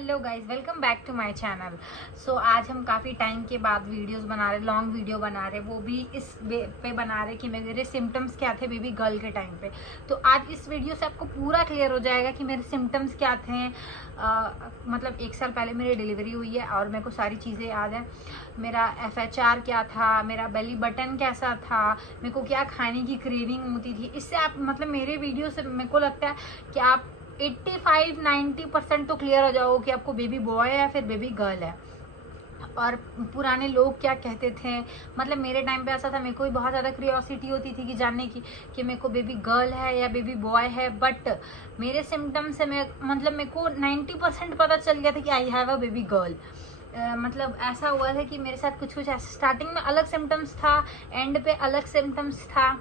Hello guys, welcome back to my channel. So आज हम काफ़ी टाइम के बाद वीडियोस बना रहे, लॉन्ग वीडियो बना रहे, वो भी इस पे बना रहे कि मेरे सिम्टम्स क्या थे बेबी गर्ल के टाइम पे। तो आज इस वीडियो से आपको पूरा क्लियर हो जाएगा कि मेरे सिम्टम्स क्या थे। मतलब 1 साल पहले मेरी डिलीवरी हुई है और मेरे को सारी चीज़ें याद है। मेरा FHR क्या था, मेरा बेली बटन कैसा था, मेरे को क्या खाने की क्रेविंग होती थी। इससे आप मतलब मेरे वीडियो से मेरे को लगता है कि आप 85-90% तो क्लियर हो जाओ कि आपको बेबी बॉय है या फिर बेबी गर्ल है। और पुराने लोग क्या कहते थे, मतलब मेरे टाइम पे ऐसा था, मेरे को भी बहुत ज़्यादा क्यूरियोसिटी होती थी कि जानने की कि मेरे को बेबी गर्ल है या बेबी बॉय है। बट मेरे सिम्टम्स से मतलब मेरे को 90% पता चल गया था कि I have a baby girl. मतलब ऐसा हुआ था कि मेरे साथ कुछ ऐसा स्टार्टिंग में अलग सिम्टम्स था, एंड पे अलग सिम्टम्स था।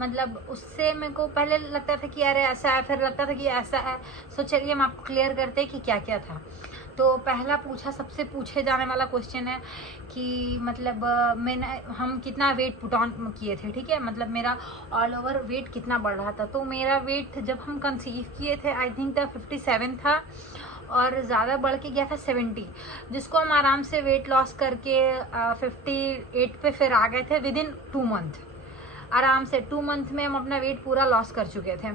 मतलब उससे मेरे को पहले लगता था कि अरे ऐसा है, फिर लगता था कि ऐसा है। सो चलिए हम आपको क्लियर करते हैं कि क्या क्या था। तो पहला सबसे पूछे जाने वाला क्वेश्चन है कि मतलब हम कितना वेट पुट ऑन किए थे। ठीक है, मतलब मेरा ऑल ओवर वेट कितना बढ़ रहा था। तो मेरा वेट जब हम कंसीव किए थे आई थिंक 57 था और ज़्यादा बढ़ के गया था 70, जिसको हम आराम से वेट लॉस करके 58 पे फिर आ गए थे विद इन 2 मंथ। आराम से 2 मंथ में हम अपना वेट पूरा लॉस कर चुके थे।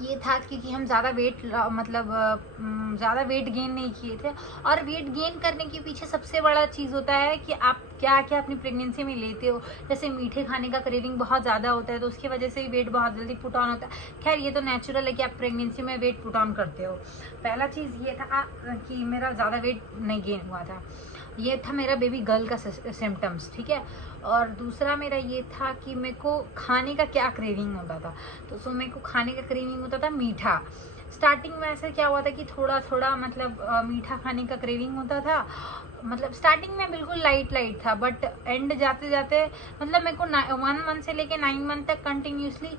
ये था क्योंकि हम ज़्यादा वेट ज़्यादा वेट गेन नहीं किए थे। और वेट गेन करने के पीछे सबसे बड़ा चीज़ होता है कि आप क्या क्या अपनी प्रेगनेंसी में लेते हो। जैसे मीठे खाने का क्रेविंग बहुत ज़्यादा होता है तो उसकी वजह से भी वेट बहुत जल्दी पुट ऑन होता है। खैर ये तो नेचुरल है कि आप प्रेगनेंसी में वेट पुट ऑन करते हो। पहला चीज़ ये था कि मेरा ज़्यादा वेट नहीं गेन हुआ था। ये था मेरा बेबी गर्ल का सिम्टम्स। ठीक है, और दूसरा मेरा ये था कि मेरे को खाने का क्या क्रेविंग होता था। तो मेरे को खाने का क्रेविंग होता था मीठा। स्टार्टिंग में ऐसा क्या हुआ था कि थोड़ा थोड़ा मतलब मीठा खाने का क्रेविंग होता था। मतलब स्टार्टिंग में बिल्कुल लाइट था, बट एंड जाते जाते मतलब मेरे को 1 मंथ से लेके 9 मंथ तक कंटिन्यूसली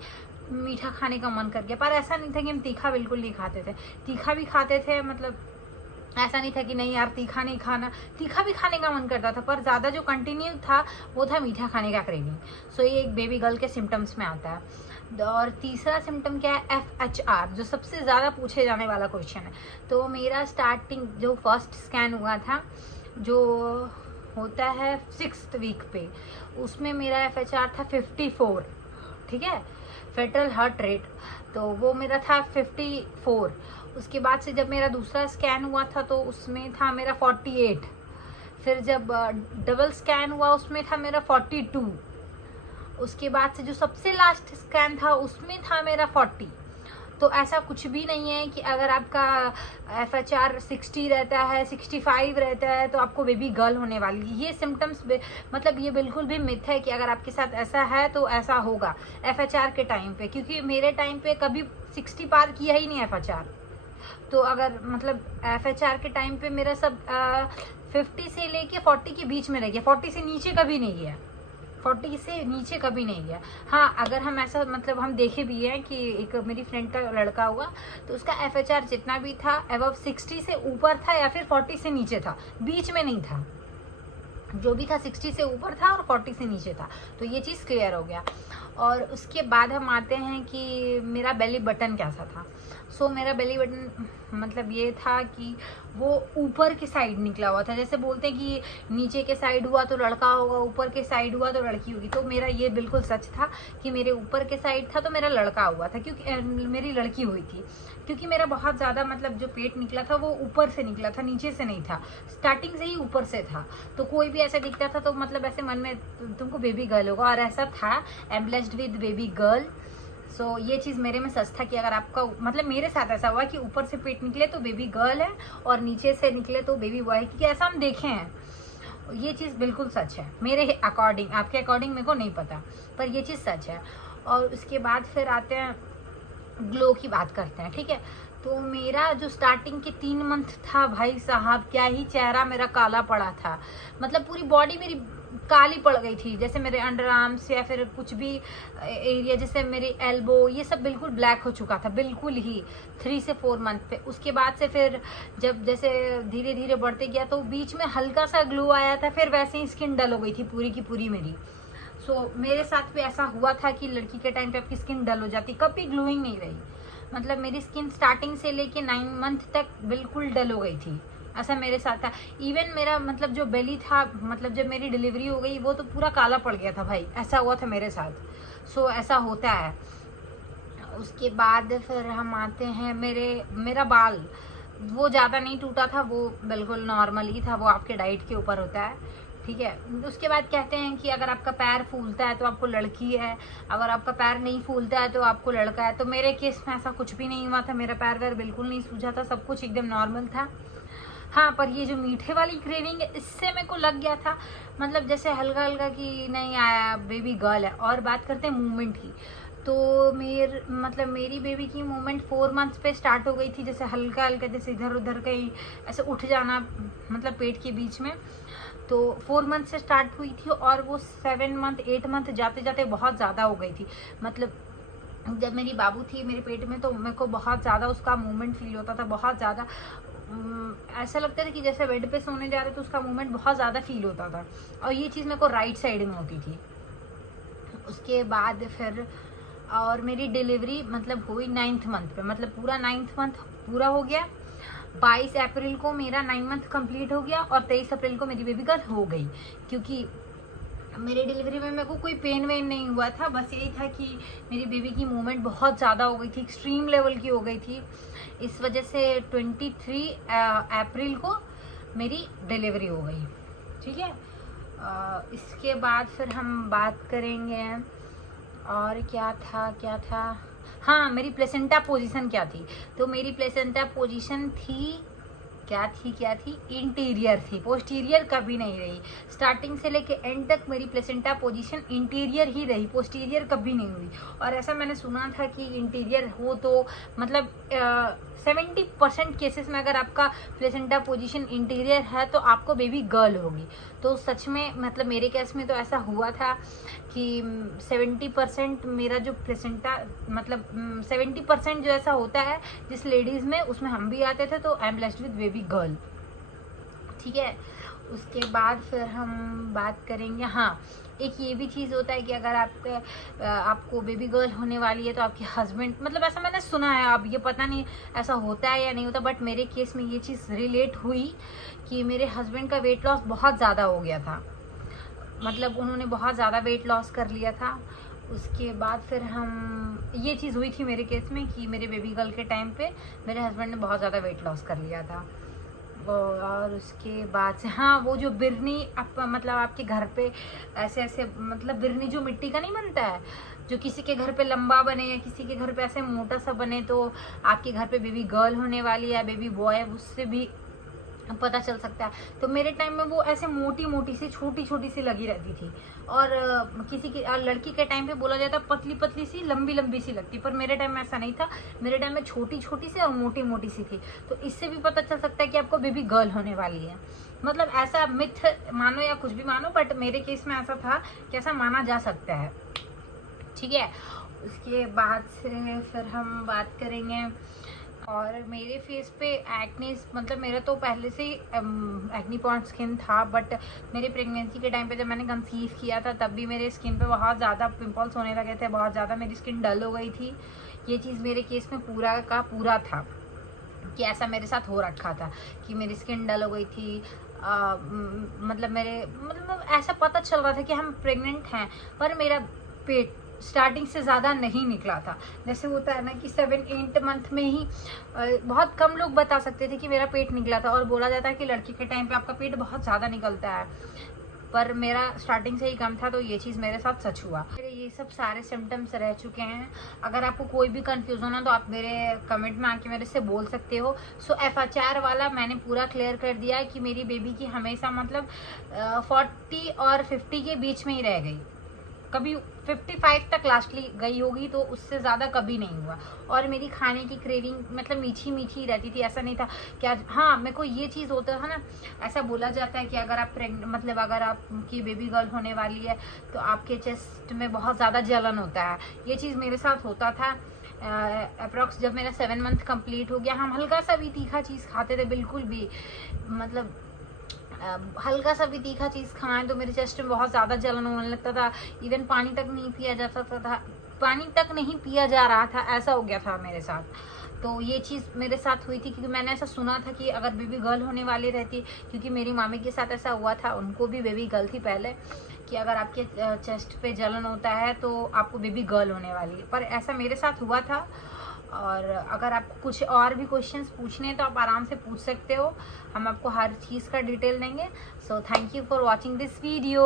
मीठा खाने का मन कर गया। पर ऐसा नहीं था कि हम तीखा बिल्कुल नहीं खाते थे, तीखा भी खाते थे। मतलब ऐसा नहीं था कि नहीं यार तीखा नहीं खाना, तीखा भी खाने का मन करता था, पर ज़्यादा जो कंटिन्यू था वो था मीठा खाने का क्रेविंग। सो ये एक बेबी गर्ल के सिम्टम्स में आता है। और तीसरा सिम्टम क्या है, FHR, जो सबसे ज़्यादा पूछे जाने वाला क्वेश्चन है। तो मेरा स्टार्टिंग जो फर्स्ट स्कैन हुआ था, जो होता है 6th वीक पे, उसमें मेरा FHR था 54। ठीक है, फेटरल हार्ट रेट, तो वो मेरा था 54। उसके बाद से जब मेरा दूसरा स्कैन हुआ था तो उसमें था मेरा 48। फिर जब डबल स्कैन हुआ उसमें था मेरा 42। उसके बाद से जो सबसे लास्ट स्कैन था उसमें था मेरा 40। तो ऐसा कुछ भी नहीं है कि अगर आपका FHR 60 रहता है, 65 रहता है तो आपको बेबी गर्ल होने वाली है। ये सिम्टम्स मतलब ये बिल्कुल भी मिथ है कि अगर आपके साथ ऐसा है तो ऐसा होगा FHR के टाइम पे, क्योंकि मेरे टाइम पे कभी 60 पार किया ही नहीं FHR। तो अगर मतलब FHR के टाइम पे मेरा सब 50 से लेके 40 के बीच में रह गया, 40 से नीचे कभी नहीं गया, 40 से नीचे कभी नहीं गया। हाँ, अगर हम ऐसा मतलब हम देखे भी हैं कि एक मेरी फ्रेंड का लड़का हुआ तो उसका FHR जितना भी था अबव 60 से ऊपर था या फिर 40 से नीचे था, बीच में नहीं था। जो भी था 60 से ऊपर था और 40 से नीचे था। तो ये चीज़ क्लियर हो गया। और उसके बाद हम आते हैं कि मेरा बेली बटन कैसा था। सो मेरा बेली बटन मतलब ये था कि वो ऊपर की साइड निकला हुआ था। जैसे बोलते हैं कि नीचे के साइड हुआ तो लड़का होगा, ऊपर के साइड हुआ तो लड़की होगी। तो मेरा ये बिल्कुल सच था कि मेरे ऊपर के साइड था तो मेरा लड़का हुआ था, क्योंकि मेरी लड़की हुई थी। क्योंकि मेरा बहुत ज़्यादा मतलब जो पेट निकला था वो ऊपर से निकला था, नीचे से नहीं था, स्टार्टिंग से ही ऊपर से था। तो कोई भी ऐसा दिखता था तो मतलब ऐसे मन में तुमको बेबी गर्ल होगा, और ऐसा था। I am blessed with baby girl. So ये चीज़ मेरे में सच था कि अगर आपका मतलब मेरे साथ ऐसा हुआ कि ऊपर से पेट निकले तो बेबी गर्ल है और नीचे से निकले तो बेबी बॉय है, क्योंकि ऐसा हम देखे हैं। ये चीज़ बिल्कुल सच है मेरे अकॉर्डिंग। आपके अकॉर्डिंग मेरे को नहीं पता, पर ये चीज़ सच है। और उसके बाद फिर आते हैं ग्लो की बात करते हैं। ठीक है, तो मेरा जो स्टार्टिंग के 3 मंथ था भाई साहब, क्या ही चेहरा मेरा काला पड़ा था। मतलब पूरी बॉडी मेरी काली पड़ गई थी, जैसे मेरे अंडर आर्म्स या फिर कुछ भी एरिया, जैसे मेरी एल्बो, ये सब बिल्कुल ब्लैक हो चुका था, बिल्कुल ही 3 से 4 मंथ पे। उसके बाद से फिर जब जैसे धीरे धीरे बढ़ते गया तो बीच में हल्का सा ग्लो आया था, फिर वैसे ही स्किन डल हो गई थी पूरी की पूरी मेरी। सो मेरे साथ भी ऐसा हुआ था कि लड़की के टाइम पे आपकी स्किन डल हो जाती, कभी ग्लोइंग नहीं रही। मतलब मेरी स्किन स्टार्टिंग से लेके 9 मंथ तक बिल्कुल डल हो गई थी। ऐसा मेरे साथ था। इवन मेरा मतलब जो बेली था, मतलब जब मेरी डिलीवरी हो गई वो तो पूरा काला पड़ गया था भाई, ऐसा हुआ था मेरे साथ। सो ऐसा होता है। उसके बाद फिर हम आते हैं मेरा बाल वो ज़्यादा नहीं टूटा था, वो बिल्कुल नॉर्मल ही था, वो आपके डाइट के ऊपर होता है, ठीक है। उसके बाद कहते हैं कि अगर आपका पैर फूलता है तो आपको लड़की है, अगर आपका पैर नहीं फूलता है तो आपको लड़का है। तो मेरे केस में ऐसा कुछ भी नहीं हुआ था, मेरा पैर वैर बिल्कुल नहीं सूझा था, सब कुछ एकदम नॉर्मल था। हाँ, पर ये जो मीठे वाली क्रेविंग है इससे मेरे को लग गया था, मतलब जैसे हल्का हल्का कि नहीं आया, बेबी गर्ल है। और बात करते हैं मूवमेंट की, तो मेरी बेबी की मूवमेंट 4 मंथ्स पे स्टार्ट हो गई थी, जैसे हल्का हल्का जैसे इधर उधर कहीं ऐसे उठ जाना, मतलब पेट के बीच में। तो 4 मंथ से स्टार्ट हुई थी और वो 7 मंथ 8 मंथ जाते जाते बहुत ज़्यादा हो गई थी। मतलब जब मेरी बाबू थी मेरे पेट में तो मेरे को बहुत ज़्यादा उसका मूवमेंट फील होता था, बहुत ज़्यादा। ऐसा लगता था कि जैसे बेड पे सोने जा रहे तो उसका मूवमेंट बहुत ज़्यादा फील होता था, और ये चीज़ मेरे को राइट साइड में होती थी। उसके बाद फिर और मेरी डिलीवरी मतलब हुई 9th मंथ पे, मतलब पूरा 9th मंथ पूरा हो गया। 22 अप्रैल को मेरा 9 मंथ कंप्लीट हो गया और 23 अप्रैल को मेरी बेबी गर्ल हो गई। क्योंकि मेरी डिलीवरी में मेरे को कोई पेन वेन नहीं हुआ था, बस यही था कि मेरी बेबी की मूवमेंट बहुत ज़्यादा हो गई थी, एक्सट्रीम लेवल की हो गई थी। इस वजह से 23 अप्रैल को मेरी डिलीवरी हो गई, ठीक है। इसके बाद फिर हम बात करेंगे और क्या था। हाँ, मेरी प्लेसेंटा पोजीशन क्या थी। तो मेरी प्लेसेंटा पोजीशन थी क्या थी इंटीरियर थी, पोस्टीरियर कभी नहीं रही। स्टार्टिंग से लेके एंड तक मेरी प्लेसेंटा पोजीशन इंटीरियर ही रही, पोस्टीरियर कभी नहीं हुई। और ऐसा मैंने सुना था कि इंटीरियर हो तो मतलब 70% केसेस में अगर आपका प्लेसेंटा पोजीशन इंटीरियर है तो आपको बेबी गर्ल होगी। तो सच में मतलब मेरे केस में तो ऐसा हुआ था कि 70% मेरा जो प्लेसेंटा मतलब 70% जो ऐसा होता है जिस लेडीज़ में, उसमें हम भी आते थे। तो आई am blessed with baby girl, ठीक है। उसके बाद फिर हम बात करेंगे, हाँ, एक ये भी चीज़ होता है कि अगर आपको बेबी गर्ल होने वाली है तो आपके हस्बैंड, मतलब ऐसा मैंने सुना है, अब ये पता नहीं ऐसा होता है या नहीं होता, बट मेरे केस में ये चीज़ रिलेट हुई कि मेरे हस्बैंड का वेट लॉस बहुत ज़्यादा हो गया था, मतलब उन्होंने बहुत ज़्यादा वेट लॉस कर लिया था। उसके बाद फिर ये चीज़ हुई थी मेरे केस में कि मेरे बेबी गर्ल के टाइम पे मेरे हस्बैंड ने बहुत ज़्यादा वेट लॉस कर लिया था। और उसके बाद से हाँ, वो जो बिरनी मतलब आपके घर पे ऐसे ऐसे, मतलब बिरनी जो मिट्टी का नहीं बनता है, जो किसी के घर पे लंबा बने या किसी के घर पे ऐसे मोटा सा बने, तो आपके घर पे बेबी गर्ल होने वाली है, बेबी बॉय, उससे भी पता चल सकता है। तो मेरे टाइम में वो ऐसे मोटी मोटी सी छोटी छोटी सी लगी रहती थी, और किसी की लड़की के टाइम पे बोला जाता पतली पतली सी लंबी लंबी सी लगती, पर मेरे टाइम में ऐसा नहीं था। मेरे टाइम में छोटी छोटी सी और मोटी मोटी सी थी। तो इससे भी पता चल सकता है कि आपको बेबी गर्ल होने वाली है। मतलब ऐसा मिथ मानो या कुछ भी मानो, बट मेरे केस में ऐसा था कि ऐसा माना जा सकता है, ठीक है। उसके बाद से फिर हम बात करेंगे, और मेरे फेस पे एक्ने, मतलब मेरा तो पहले से ही एक्नी पॉइंट स्किन था, बट मेरे प्रेगनेंसी के टाइम पे जब मैंने कंसीव किया था तब भी मेरे स्किन पे बहुत ज़्यादा पिंपल्स होने लगे थे, बहुत ज़्यादा मेरी स्किन डल हो गई थी। ये चीज़ मेरे केस में पूरा का पूरा था कि ऐसा मेरे साथ हो रखा था कि मेरी स्किन डल हो गई थी। मतलब ऐसा पता चल रहा था कि हम प्रेग्नेंट हैं, पर मेरा पेट स्टार्टिंग से ज़्यादा नहीं निकला था। जैसे होता है ना कि 7-8 मंथ में ही बहुत कम लोग बता सकते थे कि मेरा पेट निकला था, और बोला जाता है कि लड़की के टाइम पे आपका पेट बहुत ज़्यादा निकलता है, पर मेरा स्टार्टिंग से ही कम था। तो ये चीज़ मेरे साथ सच हुआ। ये सब सारे सिम्टम्स रह चुके हैं। अगर आपको कोई भी कंफ्यूजन हो तो आप मेरे कमेंट में आके मेरे से बोल सकते हो। सो FHR वाला मैंने पूरा क्लियर कर दिया है कि मेरी बेबी की हमेशा मतलब 40 और 50 के बीच में ही रह गई, कभी 55 तक लास्टली गई होगी, तो उससे ज़्यादा कभी नहीं हुआ। और मेरी खाने की क्रेविंग मतलब मीठी मीठी रहती थी, ऐसा नहीं था कि हाँ, मेरे को ये चीज़ होता था ना, ऐसा बोला जाता है कि अगर आप मतलब अगर आपकी बेबी गर्ल होने वाली है तो आपके चेस्ट में बहुत ज़्यादा जलन होता है। ये चीज़ मेरे साथ होता था। अप्रॉक्स जब मेरा 7 मंथ कंप्लीट हो गया, हम हल्का सा भी तीखा चीज़ खाते थे, बिल्कुल भी मतलब हल्का सा भी तीखा चीज़ खाएं तो मेरे चेस्ट में बहुत ज़्यादा जलन होने लगता था। इवन पानी तक नहीं पिया जा सकता था, पानी तक नहीं पिया जा रहा था, ऐसा हो गया था मेरे साथ। तो ये चीज़ मेरे साथ हुई थी क्योंकि मैंने ऐसा सुना था कि अगर बेबी गर्ल होने वाली रहती, क्योंकि मेरी मामी के साथ ऐसा हुआ था, उनको भी बेबी गर्ल थी पहले, कि अगर आपके चेस्ट पे जलन होता है तो आपको बेबी गर्ल होने वाली है। पर ऐसा मेरे साथ हुआ था। और अगर आपको कुछ और भी क्वेश्चंस पूछने हैं तो आप आराम से पूछ सकते हो, हम आपको हर चीज़ का डिटेल देंगे। So thank you for watching this video.